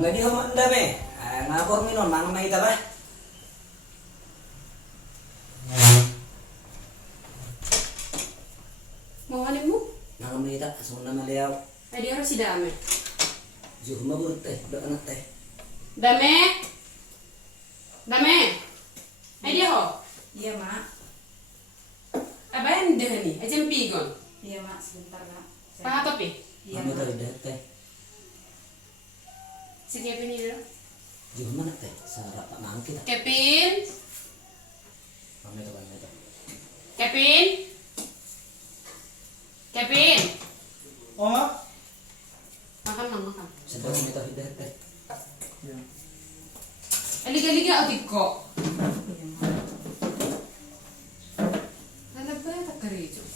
Enggak di home dame. Ngapor minon mang may ba? Mau halim mo? Nang may ta sunna maliaw. Ay, di harus si Dame. Juh mabur teh, do anak teh. Dame? Dame? Ay, dia ho? Iya mak, Abayan deh nih, aja pigon. iya mak sebentar mak. Paha topi? Iya Mami mak. teh dah teh. Si Kevin ini dulu. Juh mana teh? Sarap pak mang kita. Kevin? Mami tuh. Kevin? Kevin? Oh, mak? Makan mang, makan. Sedang mami teh dah teh. Iya. Liga-liga atik kok. Iya mak. Lalabay tak karijo.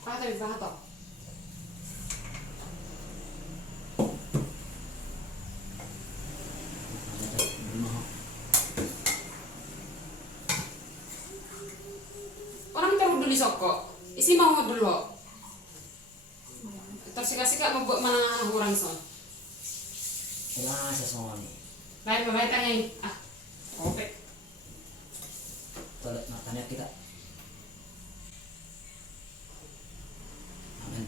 Paha topi, paha to. Orang taruh dulu soko. Isi mau dulu. Terus sika-sika membuat mana orang son. Ilang sesoni. Lain babae tanyain. Ah, oke. Toilet matanya kita. Amin.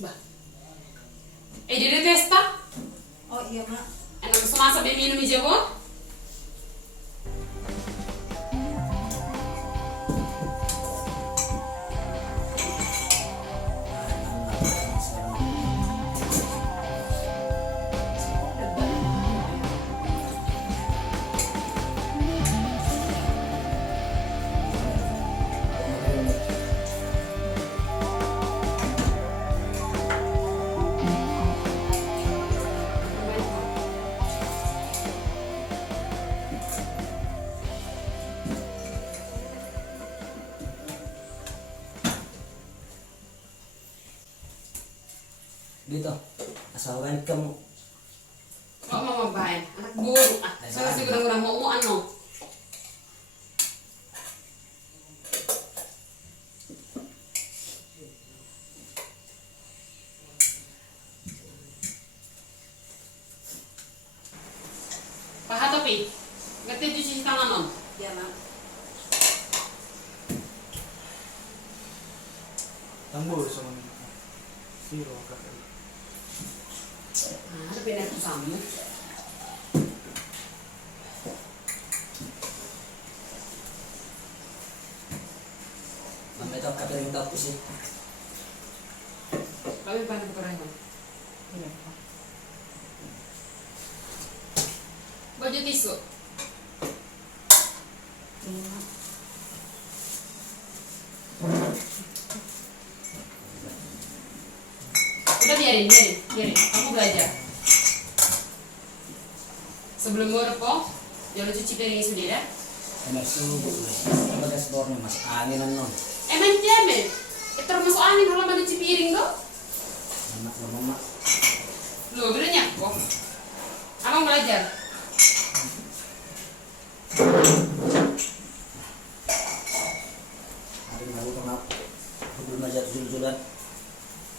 Bah. Dia testa. Oh iya mak. Enak semasa dia minum jago. Dito. Asawan kamu. Kok mau babae? Anak guru. Ah, saya siguro mau ano. Paha topi. Ngerti cuci tangan om. Iya mak. Tambor sama nih. Zero kakak. Ah, ada pindah tuh samu. Mami teh kapiring tapu sih. Kami pandai berkerangan. Iya mak. Baju tisu. Iya mak. Udah biarin. Kamu belajar. Sebelum repo, jangan cuci piring sudah ya. Enak subuh. Apa dashboardnya mas anginan non. Emang jamin? Termasuk angin kalau mau cuci piring tuh? Anak mama. Loh, benernya kok. Abang belajar. Hari lalu kenapa? Belum aja jul-julan.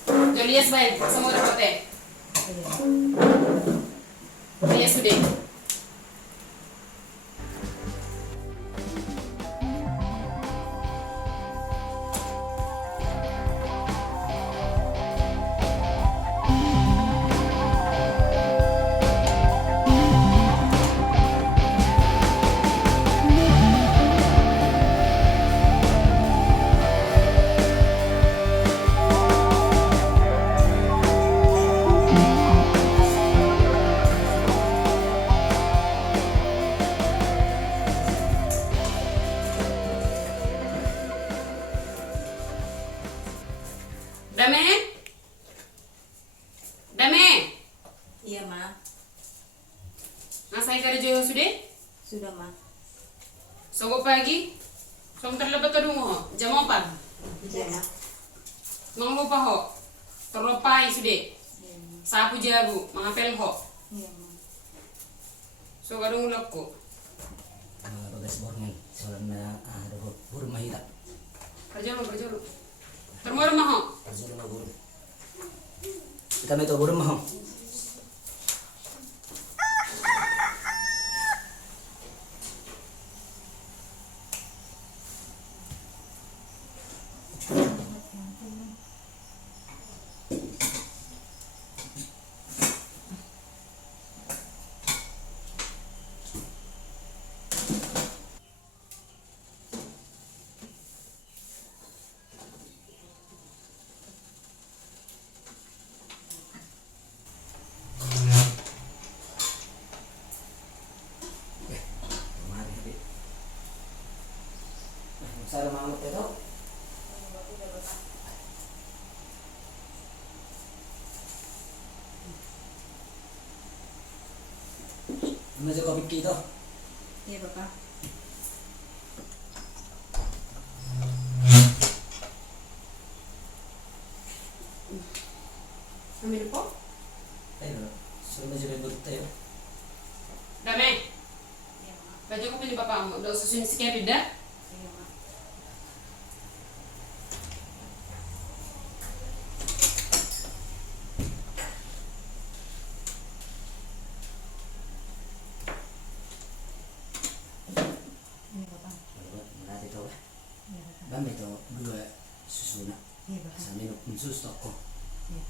Jolias baik, semua udah kote. Iya. Jolias sudah. Dame? Dame? Iya mak. Ngasai kerja sudah? Sudah mak. Sungguh pagi? Sungguh terlebat ke rumah? Jam 4? Iya mak. Mang lupa ho? Terlepai sudah? Iya mak. Sapu jabu, mangapel ho? Iya mak. So kadang ulap ko. Apa dashboardnya? Soalnya ada burung mahita. Kerja lu. Termur mah ho? Kerja lu burung. Kita may ito, burong mo. Saya mau itu. Masih kopi kita. Iya Bapak. Ambil po? Ayo, sudah jadi bukti. Dame, Iya Ma. baju ko punya bapak mo. Daw susun si Kevin dah. Iya Ma. Iya Bapak. Berarti itu, Iya Bapak. bam itu dua susu nak. Iya Bapak. Sambil susu toko. Iya.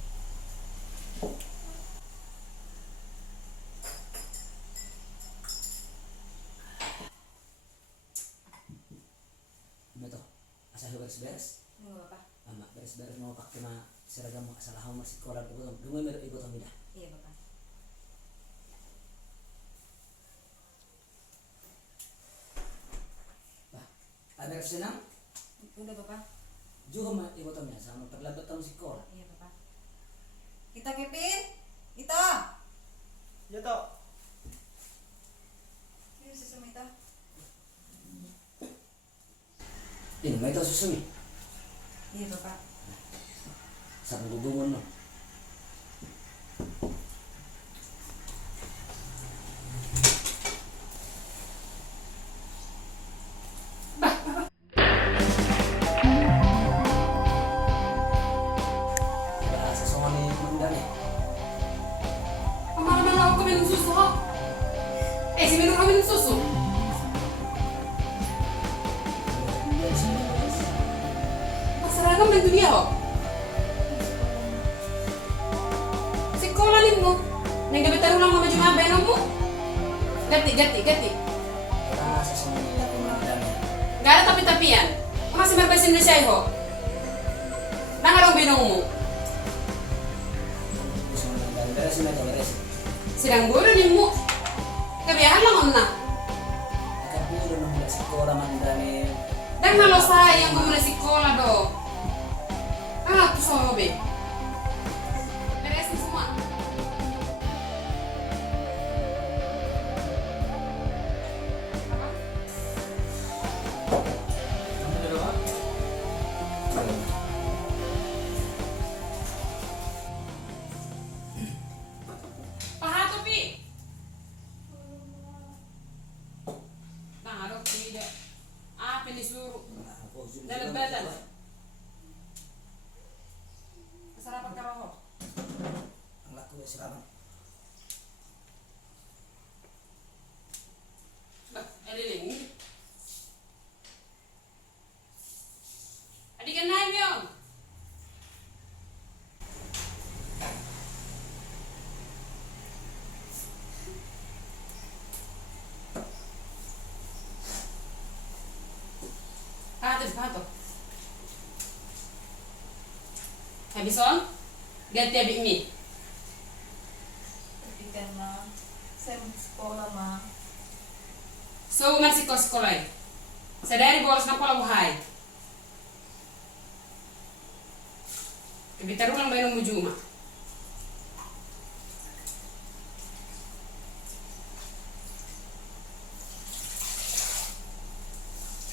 Betul. Asal beres-beres. Iya Bapak. Ama beres-beres mau pakai mah seragam mau asal hau masih kolar itu. Dungu mer ibu tahu dah. Iya Bapak. Bah, ada senang. Udah Bapak. Juga mah ibu tahu sama terlambat tahu si kolar. Iya Bapak. Kita Kevin. Kita. Ya toh. Ini susu Mita. Ini mai tahu susu ni. Iya Bapak. Sama gugungun no. Bah, sesongan ni munda ni. Kemana-mana aku minum susu ha? Si minum kami minum susu. Seragam bantu dia ho. Sekolah ni mo. Nang gabi tarulang mo majung abay mo. Gati. Ah, sesongan ni aku munda ni. Gak ada tapi-tapian. Masih berbahasa Indonesia ho. Nang arong binong mo. Sesongan munda ni beres ni beres. Sedang guru ni mo. Kebiahan lang om na. Kapuro na mula sekolah manda ni. Dan kalau saya yang mulai sekolah do. Ah, tuh sama be. Beresin semua. Kamu di luar? Paha tuh pi. Nah, aduh tidak. Apa ini suruh? Dalam badan. Sarapan karoho. Ang laku ya selamat. Bah, eliling. Adik naik yong. Pato. Habison? Ganti abik mi. Tapi kan Ma. Saya mau sekolah Ma. So, masih kos sekolah. Sadari bolos na pala buhay. Kita ulang bayang mujuma.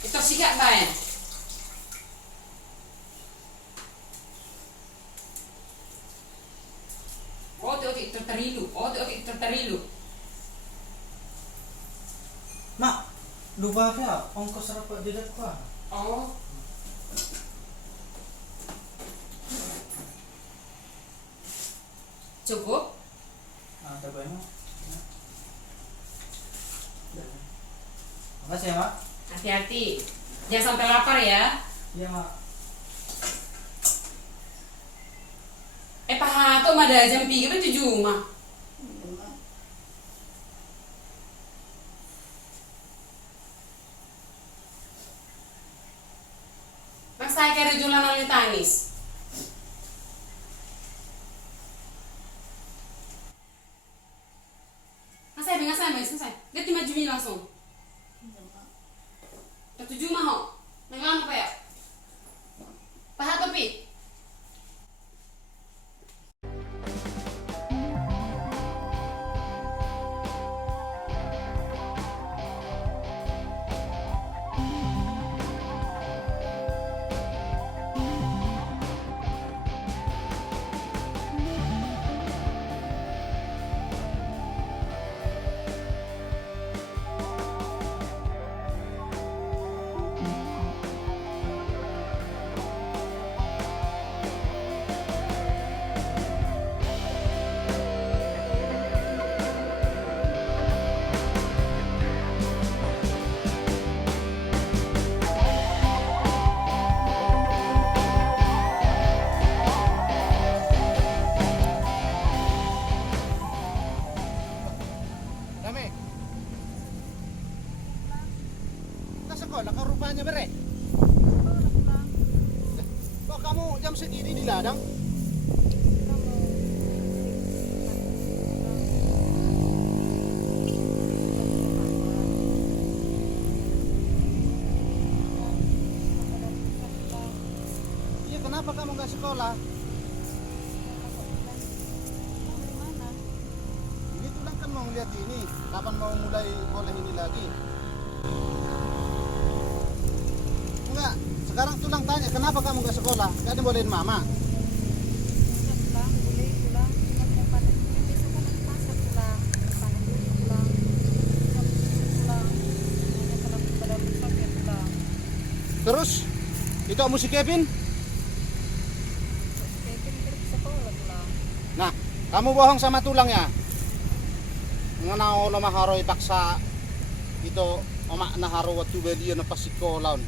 Ito sikat bayan. Oke, tertarilu. Mak, lupa apa? Ongkos rapat di depan. Oh. Cukup? Cobain mak. Makasih ya mak. Hati-hati. Jangan sampai lapar ya. Iya mak. Pak Hato mah ada jam 3 kan 7 mah. Mas saya kira jualan oleh tangis. Mas saya. Lihat di maju ini langsung. Ke 7 mah ho. Nengan apa ya? Pak Hato pi. Dami. Kita sekolah kau rupanya bere. Kok kamu jam segini di ladang? Iya, kenapa kamu nggak sekolah? Ini tulang kan mau lihat ini, kapan mau mulai boleh ini lagi? Enggak, sekarang tulang tanya kenapa kamu nggak sekolah? Nggak dibolehin mama. Terus itu kamu si Kevin? Nah, kamu bohong sama tulang ya? Ngenau lo maharoi paksa itu omak naharo waktu beli na pasikolan.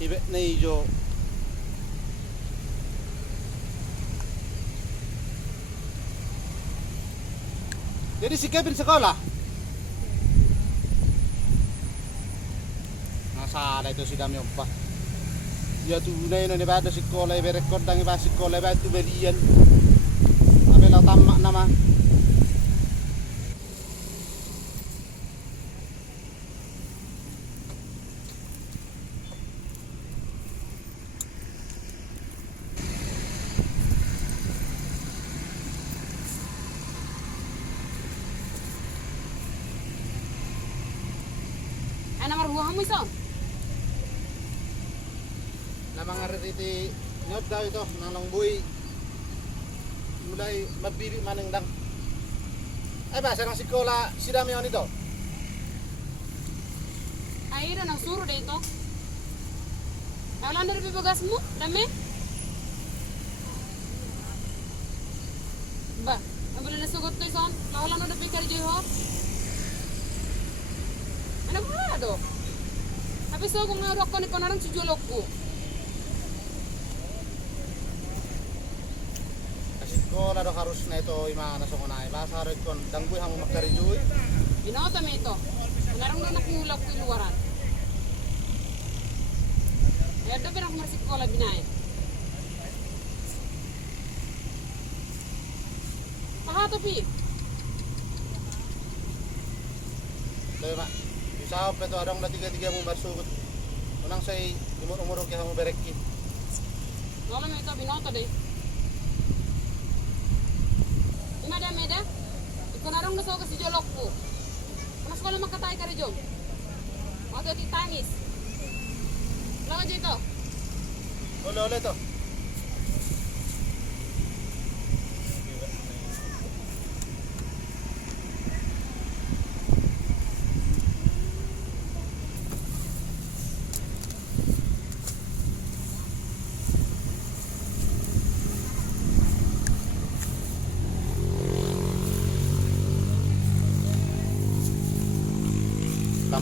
Ibe na ijo. Jadi si Kevin sekolah? Nasala itu si Dami Opa. Ya tunay na niba ada sekolah ibe record dang iba sekolah iba tu belian. Tapi lah tamak nama. Nomor buah kamu iso? Namang ariti nyot daw ito nanong buhay mulai mabili maneng dang. Ay ba sarang sekolah si Dami on ito? Ay, ito nang suro dito. Wala na rin bibagas mo? Dami? Ba, nabili na sugot ko ison. Wala na rin pikar jiho. Ano ba do? Tapi so kung nga ko ni konarang sujulok ko. Kasi sekolah do harus na ito imana sa kunay. Basa rin kon danggoy hamo makarijoy. Ginota mo ito. Konarang na nakulak ko iluwaran. Ya do pinang kumarsik ko la binay. Pahato pi. Tayo ma. Isao pa ito adong na tiga-tiga mong barsugot. Unang say umur-umuro kaya mo berekki. Wala mo ito binota de. Imada meda. Konarang na so kasi jolok ko. Mas ko lang makatay ka rin jom. Waktu di tangis. Lawan dito. Olo to.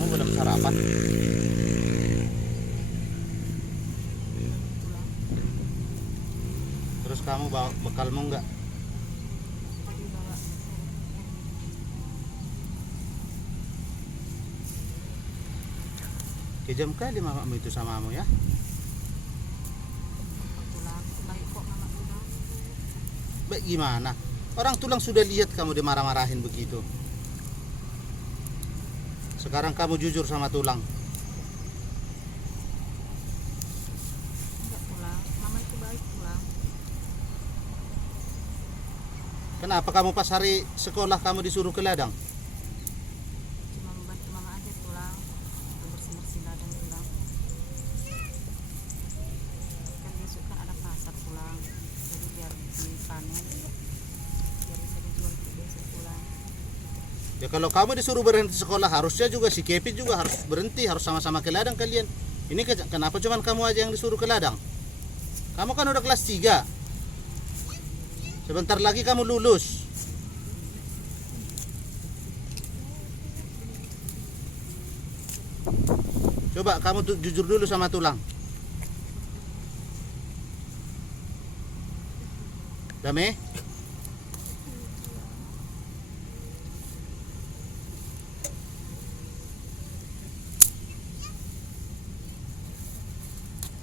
kamu belum sarapan. Terus kamu bawa bekalmu enggak? Tadi bawa Kejam kali mamamu itu sama kamu ya. tulang. Baik kok mama tulang. Baik gimana? Orang tulang sudah lihat kamu dimarah-marahin begitu. Sekarang kamu jujur sama tulang. Enggak tulang. Mama itu baik tulang. Kenapa kamu pas hari sekolah kamu disuruh ke ladang? Cuma membantu mama aja tulang. Untuk bersih-bersih ladang tulang. Kan besok kan ada pasar tulang. Jadi biar dipanen. Biar bisa dijual ke besok tulang. Ya kalau kamu disuruh berhenti sekolah, harusnya juga si Kevin juga harus berhenti, harus sama-sama ke ladang kalian. Ini kenapa cuman kamu aja yang disuruh ke ladang? Kamu kan udah kelas 3. Sebentar lagi kamu lulus. Coba kamu jujur dulu sama tulang. Dame?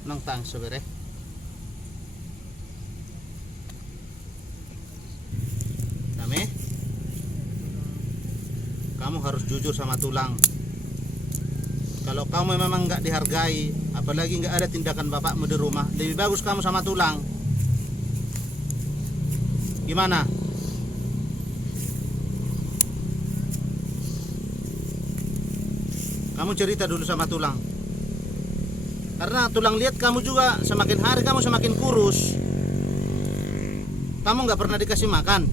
Nang tang sebere. Dame? Kamu harus jujur sama tulang. Kalau kamu memang nggak dihargai, apalagi nggak ada tindakan bapakmu di rumah, lebih bagus kamu sama tulang. Gimana? Kamu cerita dulu sama tulang. Karena tulang lihat kamu juga semakin hari kamu semakin kurus. Kamu nggak pernah dikasih makan.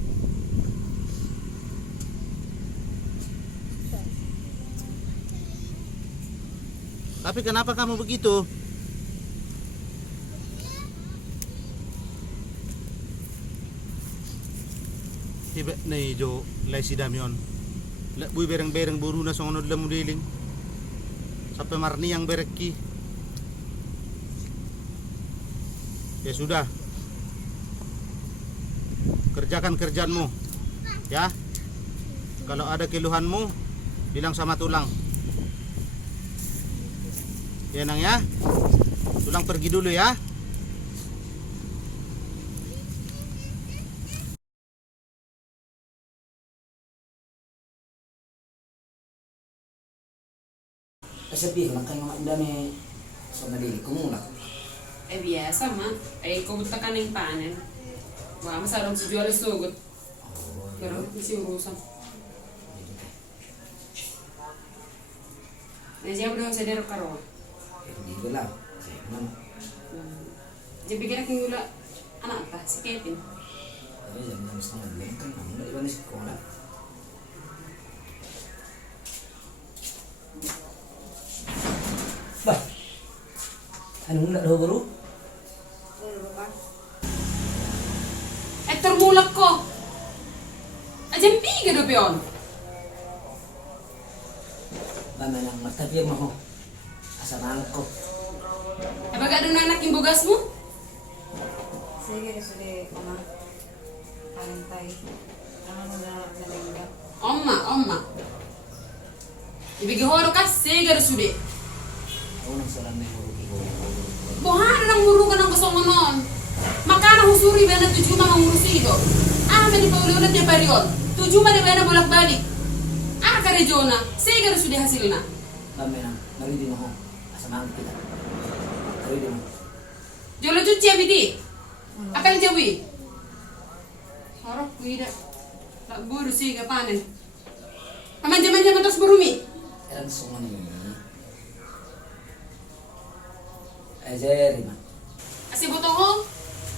Tapi kenapa kamu begitu? Tiba nih jo lai si Damion. Lek bui bereng-bereng buru na songono dalam mudiling. Sampai marni yang bereki. Ya sudah. Kerjakan kerjaanmu. Ya. Kalau ada keluhanmu, bilang sama tulang. Ya nang ya. Tulang pergi dulu ya. Sabihin lang kayo ang dami sa madili kumulak. Biasa mah. Kung butakan yang panen. Wah, masa orang jual sugut. Pero isi urusan. Nah, siapa dong saya derok karo? Hindi ko lang. Kasi naman, Jadi bikin aku gula anak apa? Si Kevin. ay jam 6:30 kan ang iba na sekolah. Bah, anong wala daw guru? Termulak ko. Ajan piga do pion. Bama lang matapir mo ho. Asa man ko. Baga do anak yung bugas mo? Sige, sudah kena pantai. Ano na nalinda. Omma. Ibigi horo ka sigar sude. Ako nang salam na guru ko. Buhana nang murugan ng gusto mo noon. Makana husuri ba na tujuh mga ngurusido? Mani pauliunat niya period. Tujuh ba na bulak balik? Ka rejona, sigar sude hasilna. Bama lang, naridi mo ho. Asa man kita. Naridi mo. Jolo cuci abiti. Akan jawi. Harap kuida. Tak buru siga panen. Paman-jaman terus burumi. Erang sungon ini. Aja lima. Asi botoho.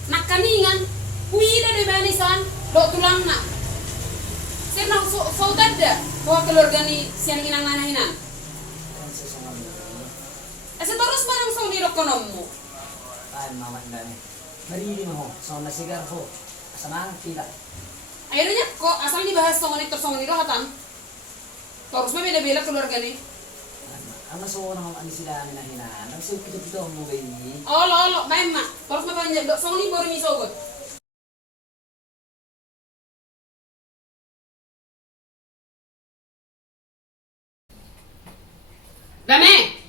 Nakaningan. Kuida de banisan. Do tulang na. Sirna saudad da. Bawa keluarga ni siang inang nanahinan. Erang sungon ini. Asi terus barang sa unirok konommo. Ay mama ndani. Naridi mo ho. So nasigar ho. Asa man kita. Ayo niya ko asal dibahas songonit to songoniro hatan. Terus mo beda-beda keluarga ni. Ang nasuwa na ang sila namin na hinaan. Ang sipito-pito mo ba ini? Olo, bayan ma. Terus makanjak, dok, song ni baru ni sogot. Dame!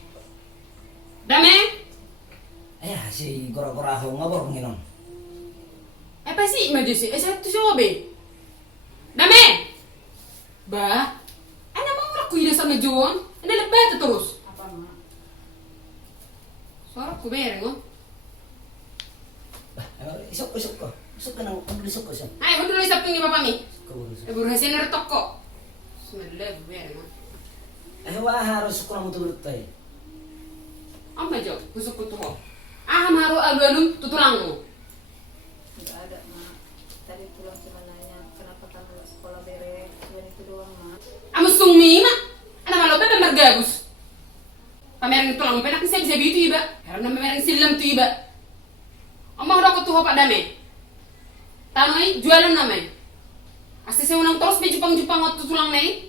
Dame! Ay, si gora-gora ako nga bro, nginom. Apa sih emergency? Saya tu siapa be? Dame! Ba? Ano mau aku ida sama John? Ano lebat terus? Apa, Ma? Suara ku bereng oh. Isok ko. Isok ka nang isok ko siya. Ay, kung tuloy sa pingi pa mi. Isok ko. Ibu rahasia naratok ko. Sumelab bereng oh. Ay, harus ko na mutulot tayo. Amma jo, kusuk ko to. Ah, maro alu-alum tutulang mo. Nggak ada, Ma. Tadi pulang cuma nanya, kenapa kamu nggak sekolah beres? Dan itu doang, Ma. Amo sumi ma. Ana malo bebe mergabus. Pamerang tulang penak bisa bisa bitu iba. Karena pamerang silam tu iba. Amma udah ko tuho pak dame. Tanoi jualan namanya. Asli saya unang terus be Jepang-Jepang waktu tulang nih.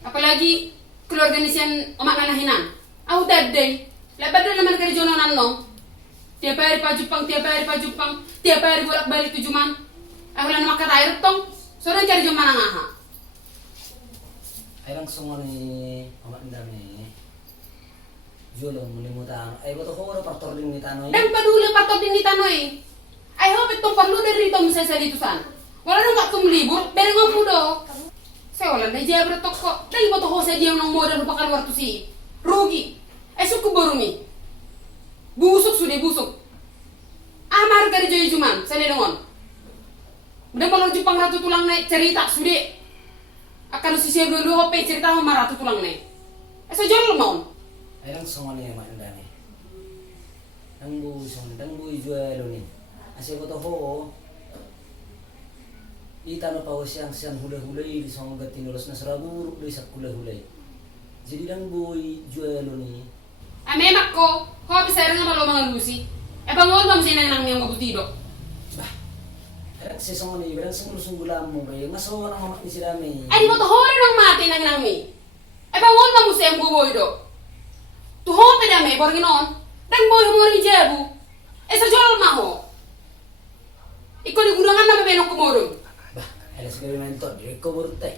Apalagi keluarga nisian omak nanahinan. Aku dadai. Lepas dia lemar kerja nonan no. Tiap hari Pak Jepang, tiap hari bolak-balik tujuan. Aku lan makan air tong. Sore cari jam mana ngaha. Ay, langsung ni amat dami. Jual mo ni mo ta. Ay, beto ko ora partor din ni tanoy. Dan paduli patop din tanoi. I hope itu perlu dari itu misalnya itu san. Wala nang waktu melibur, beri ngopo do. Saya wala na jaya bertoko. Dali mo to ho sa diyan ng modal pa kalwar to si. Rugi. Esok ko borumi. Busuk sudah busuk. Amar kari joy cuman, saya dengon. Udah kalau Jepang ratu tulang naik cerita sudah. Akan sisi dulu hope cerita sama ratu tulang naik. Esok jual mau. Ay, langsung ni amat dami. Dang bu jual ni. Asal beto ho. Itano pa siyang hulay-hulay di sa mga tinulos na saraburo di sa hulay-hulay. Jadi dang boy jual ni. Memak ko, ho bisa nga malo mga lusi. E pangol ba mo sinang nang miyang mabutido? Ay, si song ni, berang sunggulang mo kayo. Masawa na mamat ni sila may. Ay di mo to hore nang mati nang nang mi. E pangol ba mo siyang buboy do? Tuho pa dami, porong inon. Dang boy mo rin jabu. E sa jol ma ho. Iko di gudangan na mabenok kumurong. Bah, ay siguro man to, di ko burtay.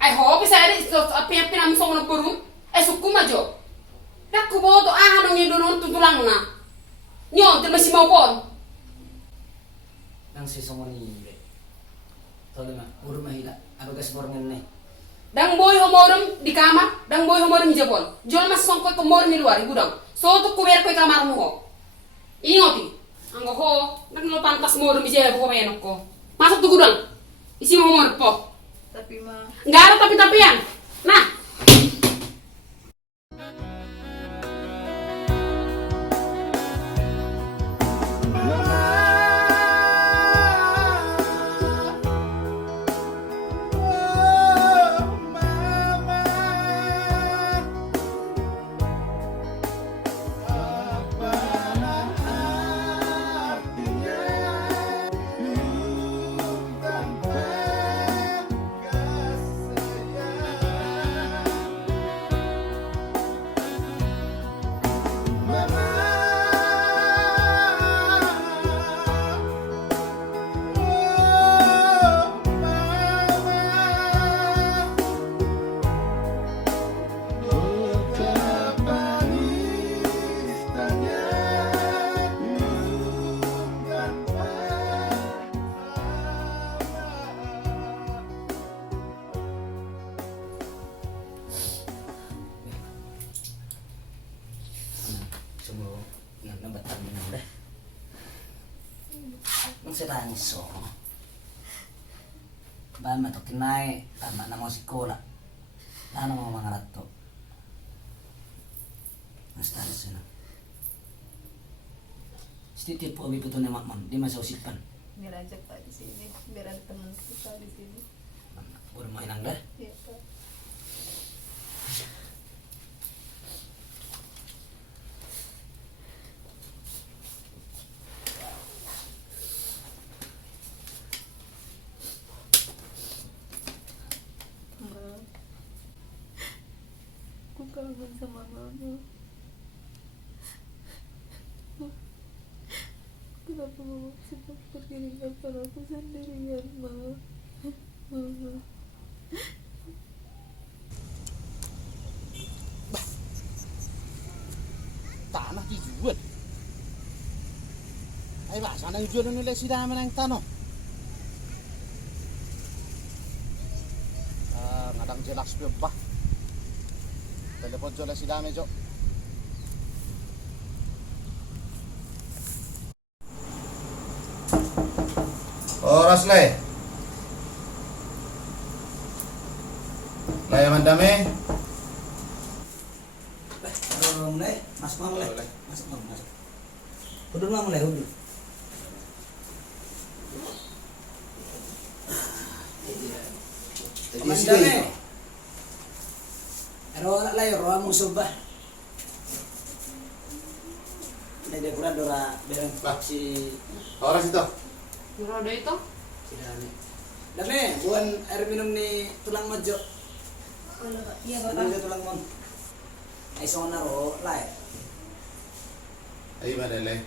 Ay ho, bisa ada api namusong ng purong. Eh sukuma jo. Daku boto nung doon tutulang na. Nyo, di masih mau pon. Nang si song ni. Tole ma, puro mahila. Ano gas borongan na. Dang boy homorum di kamar, dang boy homorum di Japon. Jual mas songkoy komorum di luar, gudang. So tu kuber koy kamar mo ho. Ingoti. Anggo ho, nang pantas morum di Japon ko mayanok ko. Masuk tu gudang. Isi mo homor po. Tapi, Ma, Enggak ada tapi-tapian. Nah, Sumo nabatan mo na. Nang sirang so. Ba matokinay, tama na mo si Kola. Ano mo mga rato? Basta na. Stitip po abi puto ni Makman, di masausipan. biar aja Pak di sini. Biar ada teman kita di sini. Puro mo inang dah. Iya, Pak. Ma, kung sama mama. Kenapa mama sempat pergi ninggalkan aku sendirian, Ma? Mama. Tanah dijual. Ay ba, sana yung jual nila si dami ng tanong. Ngadang jelaks ba? Telepon jual si dami jo. Oras lay. Lay man dami. Mulai, masuk mau mulai. Masuk. Hudul mau mulai, hudul. Komandame. Ero anak layo, roa musuh bah. Ini dia kurang dora bereng si Oras itu. Meroda itu? si Dame. Dame, buan air minum nih tulang mojo. Iya, Tulang mojo tulang mon. Ay sona ro lai. Ay madale.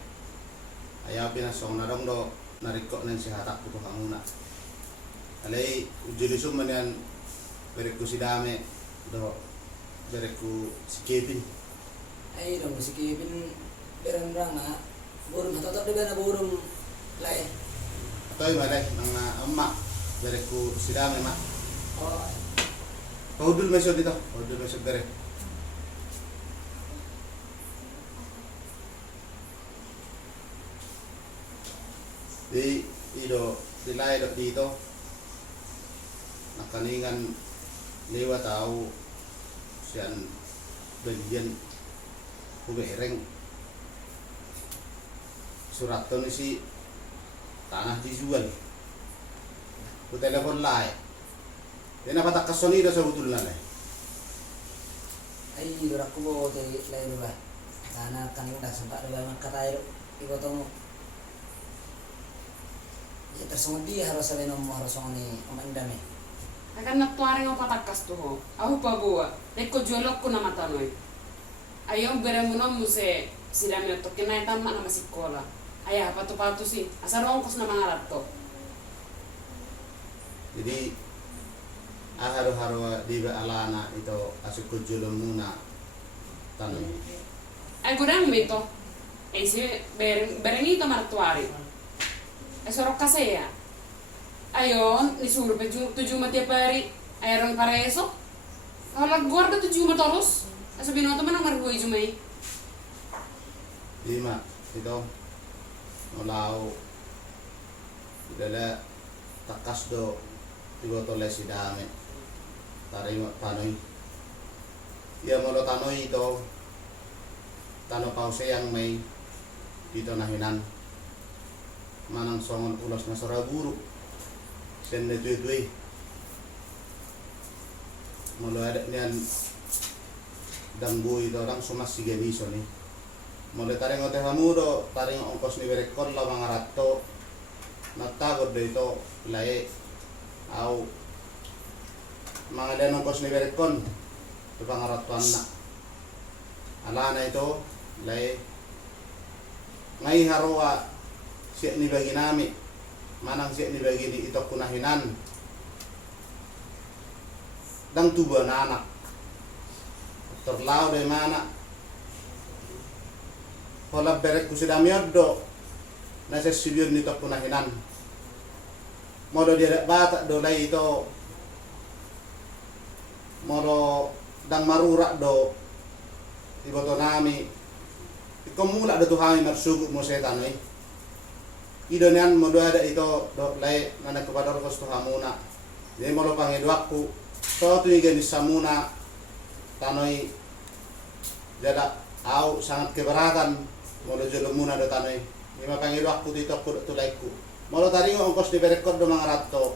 Ayaw pinasong na dong do nariko ng si hatak ko kamuna. Alay ujulisum man yan berek ko si Dame do berek ko si Kevin. Ay dong si Kevin bereng ranga. Burung hatotok juga na burung lai. Atoy malay nang amma berek ko si Dame ma. Oh, Paudul mesod dito. Paudul mesod berek. Di dilay dito nakaningan liwa tao siyan bagian kubereng surat to ni si tanah dijual ku telepon lay di napatak kasonido sa butul na lay ay dora ko bo te lai dora. Kana kanina sempat dora makatay ikotong. Ya tersungguh dia harus saling nomor harus ni Dame. Akan natuari ng patakas to ho. Ako pa buwa. Leko jualok ko na matanoy. Ayaw beremunom mo si Dame to kinay tama na masikola. Ayah pato-pato si. Asarongkos na mga rato. jadi haru-haru di alana itu asik kujulum muna tanong Ay gudang mo ito. Ay si bereng ito maratuari. Ay sorok kasi ya. Ayon, disuruh tujuh mati pari. Ayaron para eso. Kalau guarda tujuh mati terus. Asa binoto man ang marhuay jumay. di ma itu mulaw dala takas do tole si Dame taring tanoy iya molo tanoy ito tano pause yang may dito nahinan manang songon ulos na soraguro sen na tuwi molo ada niyan dangboy ito lang sumasiganiso ni molo taring ote hamudo taring ongkos ni berekon la mga rato natagod dito lae au mga dan ongkos ni berekon ito pangaratuan na alana ito lae ngay harua siya ni bagi nami manang siya ni bagi di ito kunahinan dang tuba na anak terlaw de mana hola berek ku si Dame do nasa sibyon nito kunahinan modo dia bata do lay ito modo dang marura do iboto nami ikomula do tuhami marsugo mo setan eh ido niyan modo ada ito do lay nana kepada rokos tuhamuna jadi modo pangedwakku so tu igan samuna tanoi jada au sangat keberatan modo jolo muna do tanoi lima pangedwakku dito ko tulaiku modo tadi ongkos di berekon do mga ratto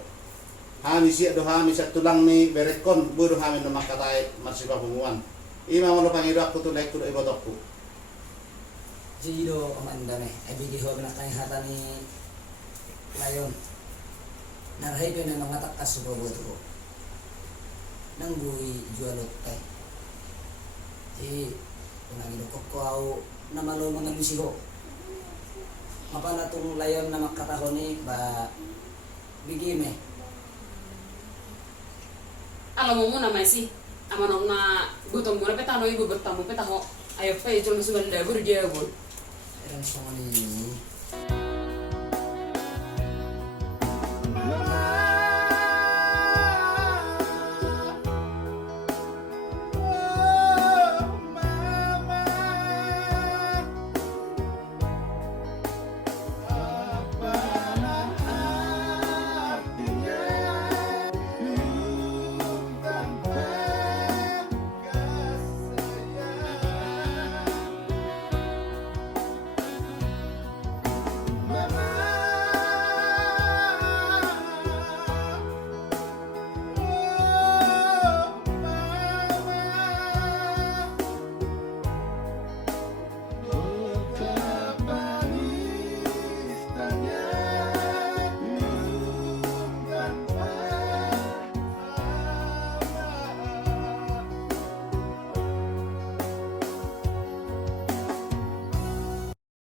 hami siya do hami sa tulang ni berekon budo hami no makatay marsipa bunguan ima modo pangedwakku tulaiku do ibotokku Jadi do Dame. Ay bigi ho na kay hata ni layon. Narhay ko na mga takas subo to. Nang buhi jualot kay. kung nagino ko kau na malo mga musiho. Mapala tong layon na makatahon ni ba bigime. Alam mo muna, Messi. Amanong na gutom mo na petano ibu bertamu petaho. Ayo pa, ito mo suman lebur dia bol. Erang sama ni